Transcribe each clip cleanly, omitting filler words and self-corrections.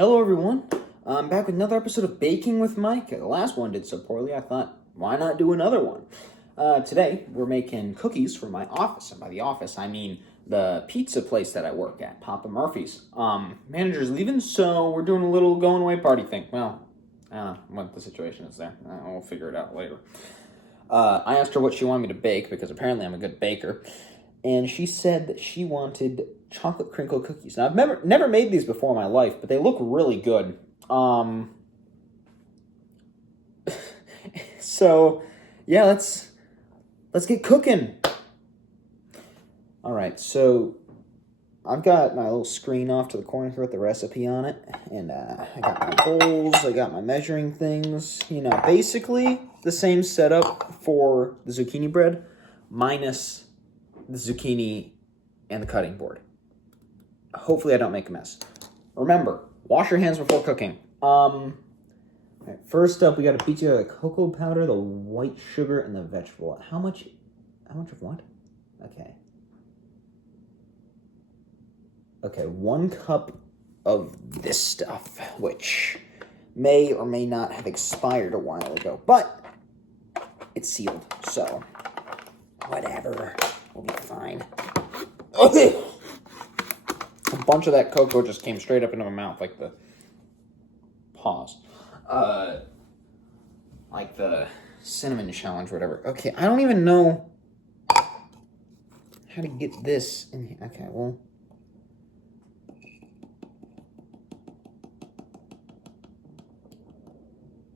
Hello everyone, I'm back with another episode of Baking with Mike. The last one did so poorly, I thought, why not do another one? Today, we're making cookies for my office, and by the office, I mean the pizza place that I work at, Papa Murphy's. Manager's leaving, so we're doing a little going away party thing. Well, I don't know what the situation is there. We'll figure it out later. I asked her what she wanted me to bake, because apparently I'm a good baker, and she said that she wanted chocolate crinkle cookies. Now, I've never made these before in my life, but they look really good. So, yeah, let's get cooking. All right, so I've got my little screen off to the corner here with the recipe on it, and I got my bowls, I got my measuring things. You know, basically the same setup for the zucchini bread, minus the zucchini and the cutting board. Hopefully I don't make a mess. Remember, wash your hands before cooking. All right, first up, we got to beat together the cocoa powder, the white sugar, and the vegetable. How much of what? Okay, 1 cup of this stuff, which may or may not have expired a while ago, but it's sealed, so whatever, we'll be fine. A bunch of that cocoa just came straight up into my mouth, like the pause. Like the cinnamon challenge or whatever. Okay, I don't even know how to get this in here. Okay, well.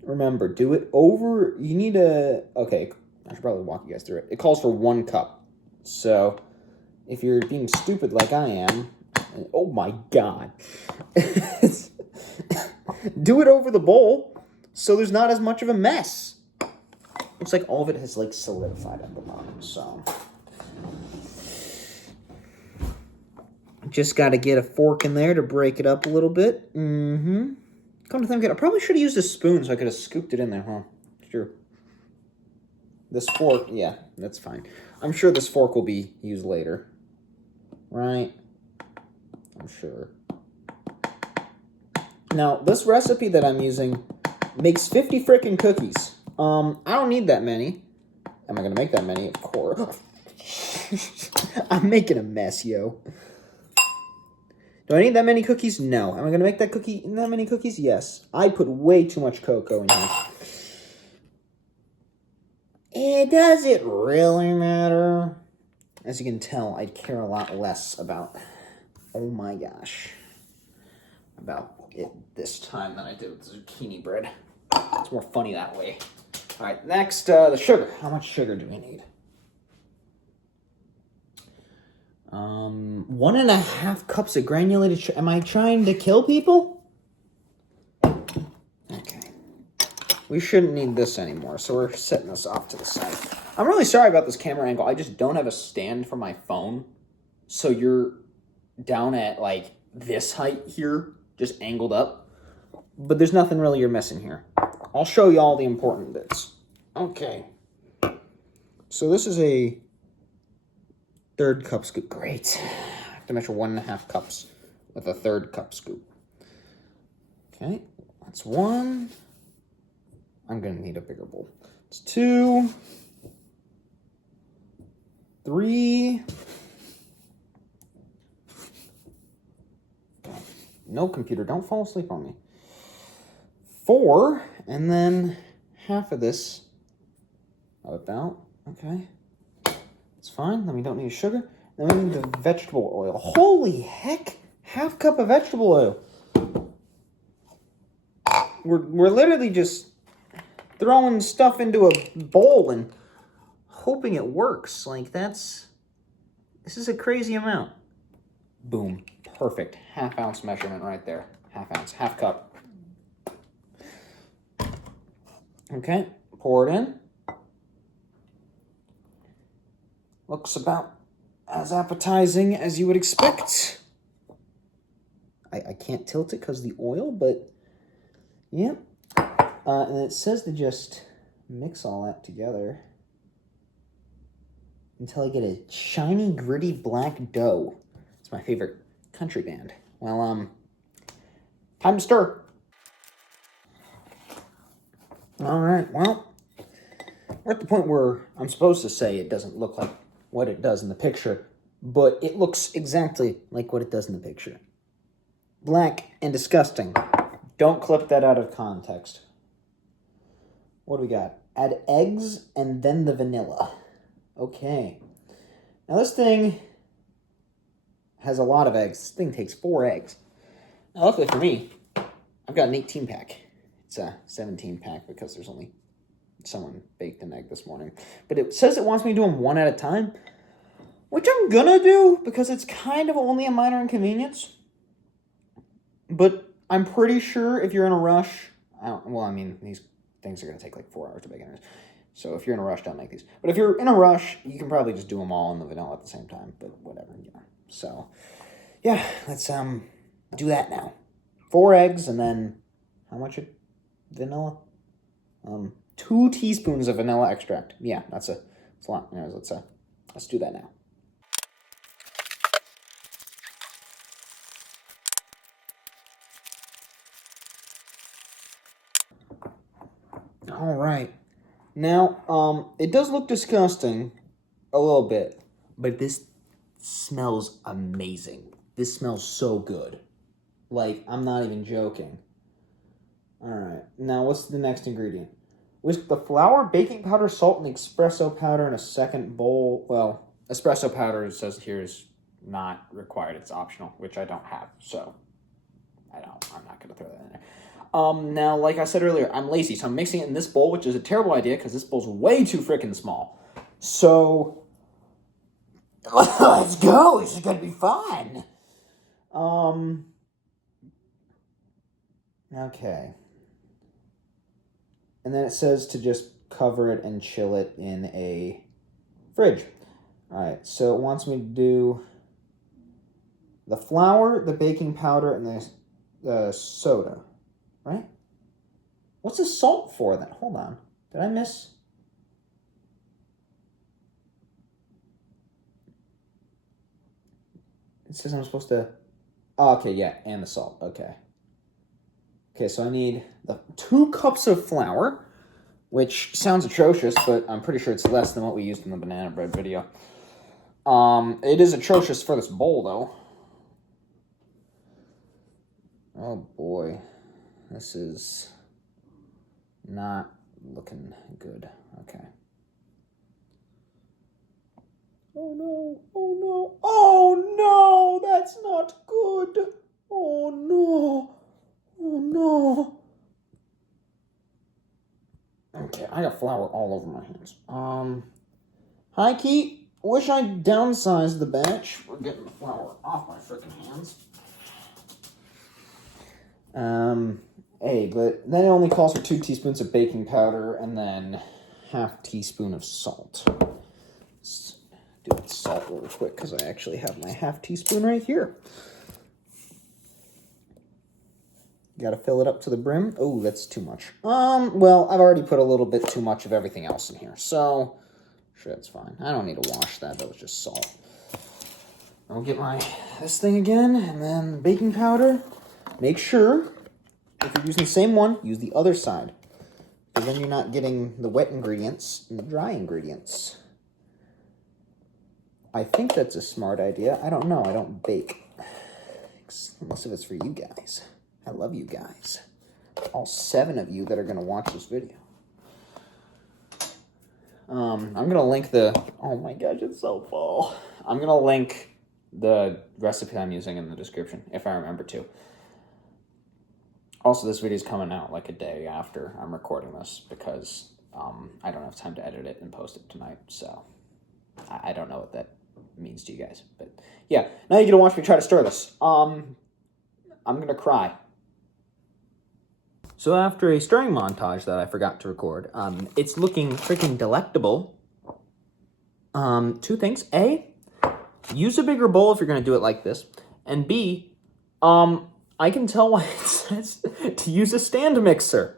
Remember, do it over, you need okay, I should probably walk you guys through it. It calls for 1 cup. So, if you're being stupid like I am, oh my god. Do it over the bowl so there's not as much of a mess. Looks like all of it has like solidified at the bottom, so. Just got to get a fork in there to break it up a little bit. Come to think of it, I probably should have used a spoon so I could have scooped it in there, huh? Sure. This fork, yeah, that's fine. I'm sure this fork will be used later. Right? I'm sure. Now, this recipe that I'm using makes 50 frickin' cookies. I don't need that many. Am I gonna make that many? Of course. I'm making a mess, yo. Do I need that many cookies? No. Am I gonna make that many cookies? Yes. I put way too much cocoa in here. Does it really matter? As you can tell, I care a lot less about, oh my gosh, about it this time than I did with the zucchini bread. It's more funny that way. All right, next, the sugar. How much sugar do we need? 1.5 cups of granulated sugar. Am I trying to kill people? Okay. We shouldn't need this anymore, so we're setting this off to the side. I'm really sorry about this camera angle. I just don't have a stand for my phone. So you're down at, like, this height here, just angled up. But there's nothing really you're missing here. I'll show you all the important bits. Okay. So this is a 1/3 cup scoop. Great. I have to measure 1.5 cups with a 1/3 cup scoop. Okay, that's 1. I'm going to need a bigger bowl. It's 2. 3. No, computer, don't fall asleep on me. 4, and then half of this. About, okay. It's fine, then we don't need sugar. Then we need the vegetable oil. Holy heck! 1/2 cup of vegetable oil. We're literally just throwing stuff into a bowl and hoping it works. Like, this is a crazy amount. Boom. Perfect. 1/2 ounce measurement right there. 1/2 ounce. 1/2 cup. Okay. Pour it in. Looks about as appetizing as you would expect. I can't tilt it because of the oil, but yeah. And it says to just mix all that together until I get a shiny, gritty black dough. It's my favorite country band. Well, Time to stir. All right, well, we're at the point where I'm supposed to say it doesn't look like what it does in the picture, but it looks exactly like what it does in the picture. Black and disgusting. Don't clip that out of context. What do we got? Add eggs and then the vanilla. Okay. Now this thing has a lot of eggs. This thing takes 4 eggs. Now luckily for me, I've got an 18-pack. It's a 17-pack because there's only someone baked an egg this morning. But it says it wants me to do them one at a time, which I'm gonna do because it's kind of only a minor inconvenience. But I'm pretty sure if you're in a rush, these things are gonna take like 4 hours to bake anyways. So if you're in a rush, don't make these. But if you're in a rush, you can probably just do them all in the vanilla at the same time. But whatever, So, yeah, let's do that now. 4 eggs and then how much vanilla? 2 teaspoons of vanilla extract. Yeah, that's a lot. Anyways, let's do that now. All right. Now, it does look disgusting a little bit, but this smells amazing. This smells so good. Like, I'm not even joking. All right. Now, what's the next ingredient? Whisk the flour, baking powder, salt, and espresso powder in a second bowl. Well, espresso powder, it says here, is not required. It's optional, which I don't have, so I'm not going to throw that in there. Now, like I said earlier, I'm lazy, so I'm mixing it in this bowl, which is a terrible idea because this bowl's way too freaking small. So, let's go. This is going to be fun. Okay. And then it says to just cover it and chill it in a fridge. All right, so it wants me to do the flour, the baking powder, and the soda. Right? What's the salt for then? Hold on. Did I miss? It says I'm supposed to... Oh, okay, yeah, and the salt. Okay. Okay, so I need the 2 cups of flour, which sounds atrocious, but I'm pretty sure it's less than what we used in the banana bread video. It is atrocious for this bowl, though. Oh, boy. This is not looking good. Okay. Oh no, oh no, oh no, that's not good. Oh no, oh no. Okay, I got flour all over my hands. Hi, Keith. Wish I downsized the batch. We're getting the flour off my freaking hands. Hey, but then it only calls for 2 teaspoons of baking powder and then half teaspoon of salt. Let's do the salt real quick because I actually have my half teaspoon right here. Got to fill it up to the brim. Oh, that's too much. Well, I've already put a little bit too much of everything else in here, so sure, that's fine. I don't need to wash that. That was just salt. I'll get this thing again, and then baking powder. Make sure, if you're using the same one, use the other side. Because then you're not getting the wet ingredients and the dry ingredients. I think that's a smart idea. I don't know. I don't bake. Most of it's for you guys. I love you guys. All 7 of you that are going to watch this video. I'm going to link oh my gosh, it's so full. I'm going to link the recipe I'm using in the description, if I remember to. Also, this video is coming out like a day after I'm recording this because I don't have time to edit it and post it tonight. So I don't know what that means to you guys. But yeah, now you're going to watch me try to stir this. I'm going to cry. So after a stirring montage that I forgot to record, it's looking freaking delectable. 2 things. A, use a bigger bowl if you're going to do it like this. And B, I can tell why it says to use a stand mixer.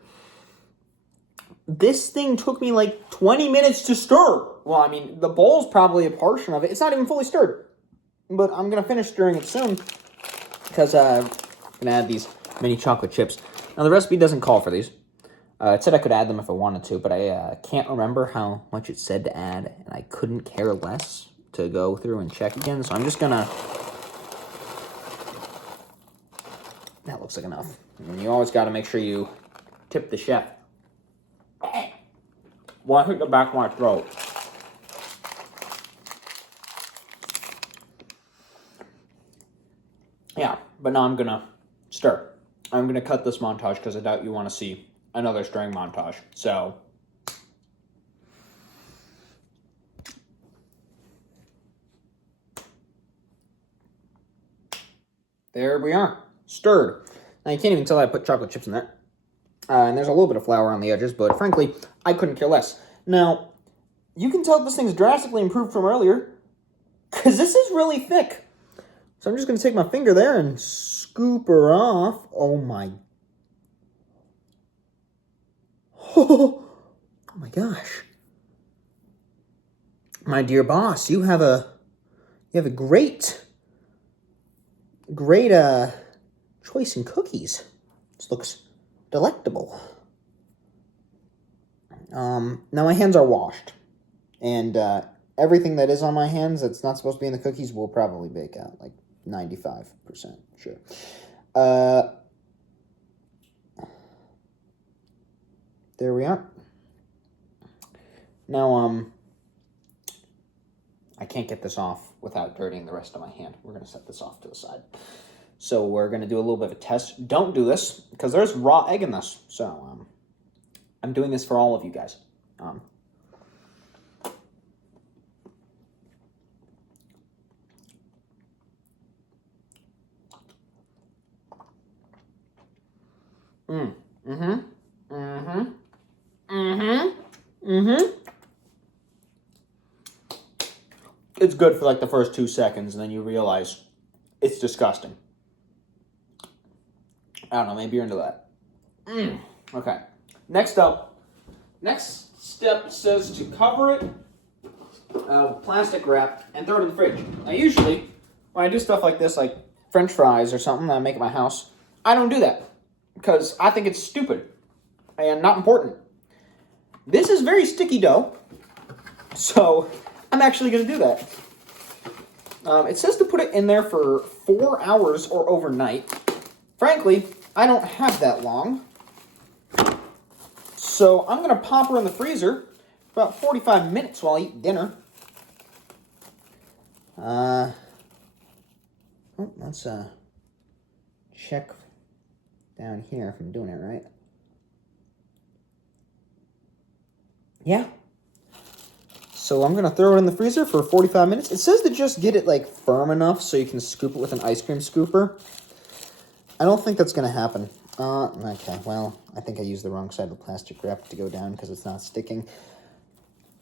This thing took me like 20 minutes to stir. Well, I mean, the bowl's probably a portion of it. It's not even fully stirred. But I'm going to finish stirring it soon because I'm going to add these mini chocolate chips. Now, the recipe doesn't call for these. It said I could add them if I wanted to, but I can't remember how much it said to add, and I couldn't care less to go through and check again, so I'm just gonna... That looks like enough. And you always gotta make sure you tip the chef. Well, I hit the back of my throat. Yeah, but now I'm gonna stir. I'm gonna cut this montage because I doubt you want to see another stirring montage. So, there we are, stirred. Now you can't even tell I put chocolate chips in there. And there's a little bit of flour on the edges, but frankly, I couldn't care less. Now, you can tell this thing's drastically improved from earlier, because this is really thick. So I'm just going to take my finger there and scoop her off. Oh my... Oh my gosh. My dear boss, you have a great choice in cookies. This looks delectable. Now my hands are washed, and everything that is on my hands that's not supposed to be in the cookies will probably bake out, like 95% sure. There we are. Now, I can't get this off without dirtying the rest of my hand. We're going to set this off to the side. So we're going to do a little bit of a test. Don't do this, because there's raw egg in this. So, I'm doing this for all of you guys. It's good for like the first 2 seconds, and then you realize it's disgusting. I don't know, maybe you're into that. Okay. Next step says to cover it with plastic wrap and throw it in the fridge. Now usually, when I do stuff like this, like French fries or something that I make at my house, I don't do that, because I think it's stupid and not important. This is very sticky dough, so I'm actually going to do that. It says to put it in there for 4 hours or overnight. Frankly, I don't have that long. So I'm going to pop her in the freezer for about 45 minutes while I eat dinner. Let's check down here if I'm doing it right. Yeah. So I'm going to throw it in the freezer for 45 minutes. It says to just get it like firm enough so you can scoop it with an ice cream scooper. I don't think that's going to happen. Okay, well, I think I used the wrong side of the plastic wrap to go down because it's not sticking.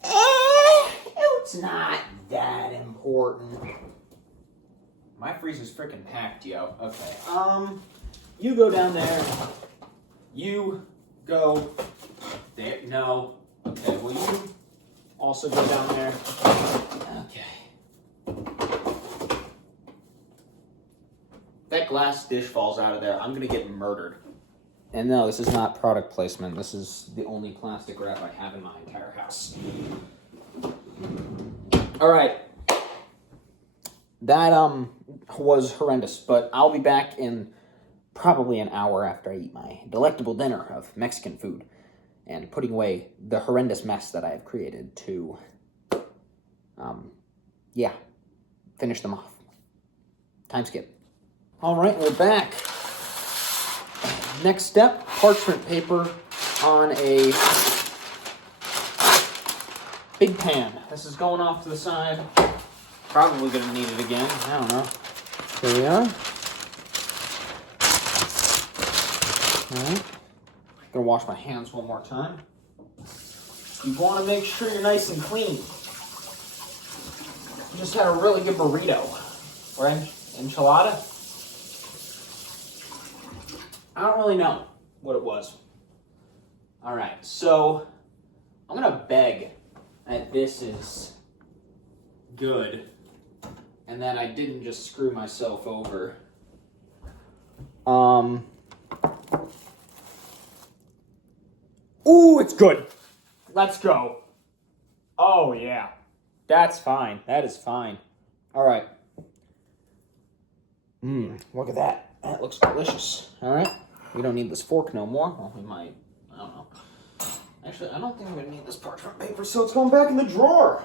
It's not that important. My freezer's freaking packed, yo. Okay, you go down there. You go there. No. Okay, well, you also go down there. Okay. That glass dish falls out of there, I'm gonna get murdered. And no, this is not product placement. This is the only plastic wrap I have in my entire house. All right. That was horrendous, but I'll be back in probably an hour after I eat my delectable dinner of Mexican food and putting away the horrendous mess that I have created to, finish them off. Time skip. All right, we're back. Next step, parchment paper on a big pan. This is going off to the side. Probably gonna need it again. I don't know. Here we are. All right. Gonna wash my hands one more time. You want to make sure you're nice and clean. I just had a really good burrito or enchilada. I don't really know what it was. All right, so I'm gonna beg that this is good and that I didn't just screw myself over. Ooh, it's good. Let's go. Oh, yeah. That's fine. That is fine. All right. Look at that. That looks delicious. All right. We don't need this fork no more. Well, we might. I don't know. Actually, I don't think I'm going to need this parchment paper, so it's going back in the drawer.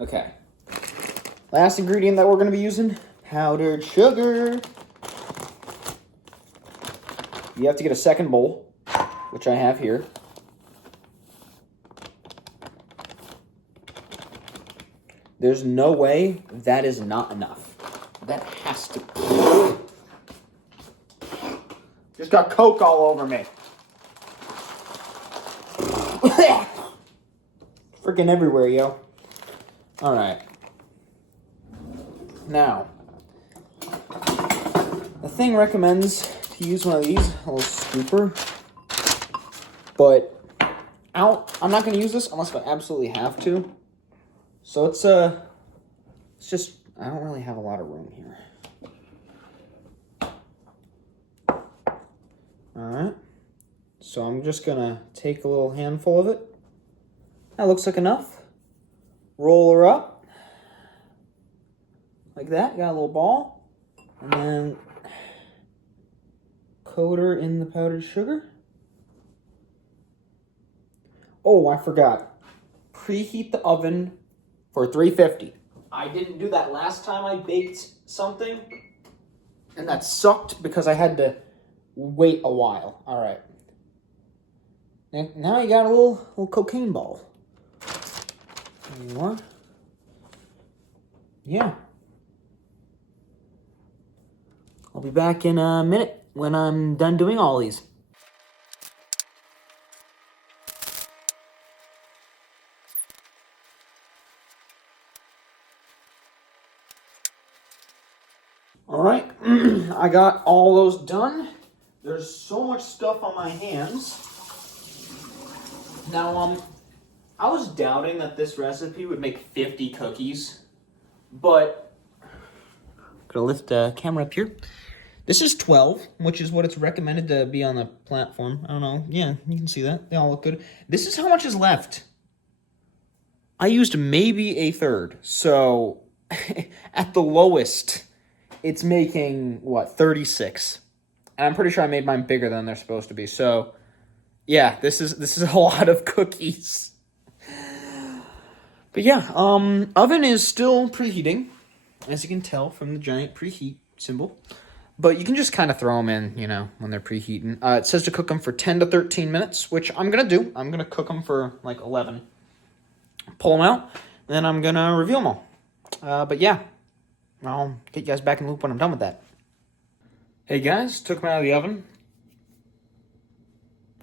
Okay. Last ingredient that we're going to be using, powdered sugar. You have to get a second bowl, which I have here. There's no way that is not enough. That has to... Just got Coke all over me. Freaking everywhere, yo. All right. Now, the thing recommends to use one of these, a little scooper. But I'm not going to use this unless I absolutely have to. So it's just, I don't really have a lot of room here. Alright, so I'm just gonna take a little handful of it. That looks like enough. Roll her up. Like that, got a little ball. And then coat her in the powdered sugar. Oh, I forgot. Preheat the oven for 350. I didn't do that last time I baked something, and that sucked because I had to wait a while. All right. And now you got a little cocaine ball. There you are. Yeah. I'll be back in a minute when I'm done doing all these. All right, I got all those done. There's so much stuff on my hands. Now, I was doubting that this recipe would make 50 cookies, but I'm gonna lift the camera up here. This is 12, which is what it's recommended to be on the platform. I don't know. Yeah, you can see that. They all look good. This is how much is left. I used maybe a third, so at the lowest, it's making, what, 36. And I'm pretty sure I made mine bigger than they're supposed to be. So, yeah, this is a lot of cookies. But yeah, oven is still preheating, as you can tell from the giant preheat symbol. But you can just kind of throw them in, you know, when they're preheating. It says to cook them for 10 to 13 minutes, which I'm going to do. I'm going to cook them for, like, 11. Pull them out, then I'm going to reveal them all. But yeah, I'll get you guys back in the loop when I'm done with that. Hey guys, took them out of the oven.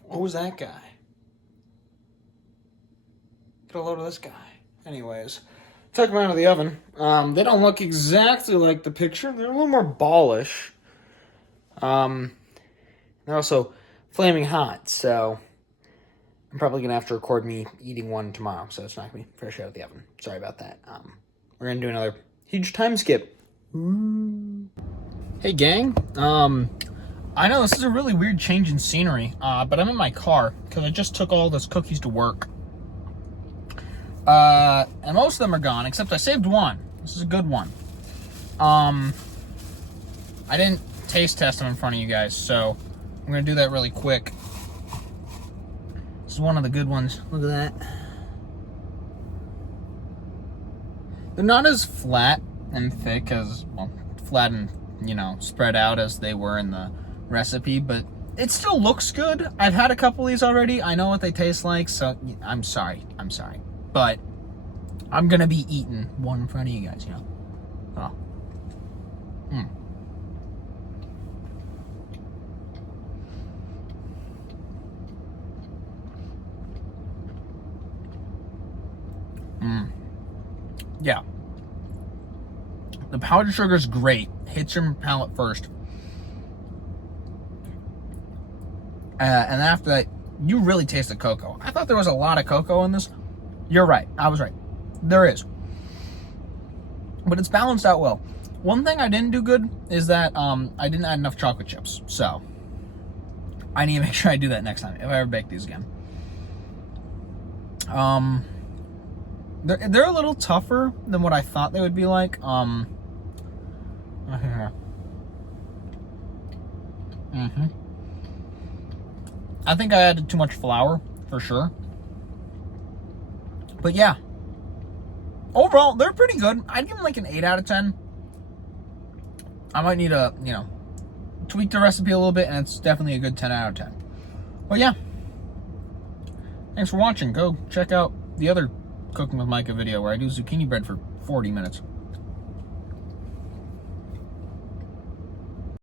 What was that guy? Get a load of this guy. Anyways, took them out of the oven. They don't look exactly like the picture. They're a little more ballish. They're also flaming hot, so I'm probably going to have to record me eating one tomorrow, so it's not going to be fresh out of the oven. Sorry about that. We're going to do another huge time skip. Hey, gang. I know this is a really weird change in scenery, but I'm in my car because I just took all those cookies to work. And most of them are gone, except I saved one. This is a good one. I didn't taste test them in front of you guys, so I'm going to do that really quick. This is one of the good ones. Look at that. They're not as flat and thick as, well, flat and, you know, spread out as they were in the recipe, but it still looks good. I've had a couple of these already. I know what they taste like, so I'm sorry. But I'm going to be eating one in front of you guys, you know. Oh. Yeah. The powdered sugar is great. Hits your palate first. And then after that, you really taste the cocoa. I thought there was a lot of cocoa in this. You're right. I was right. There is. But it's balanced out well. One thing I didn't do good is that I didn't add enough chocolate chips. So I need to make sure I do that next time if I ever bake these again. They're a little tougher than what I thought they would be like. I think I added too much flour for sure. But yeah, overall they're pretty good. I'd give them like an 8 out of 10. I might need to, tweak the recipe a little bit, and it's definitely a good 10 out of 10. But yeah, thanks for watching. Go check out the other Cooking with Micah video where I do zucchini bread for 40 minutes.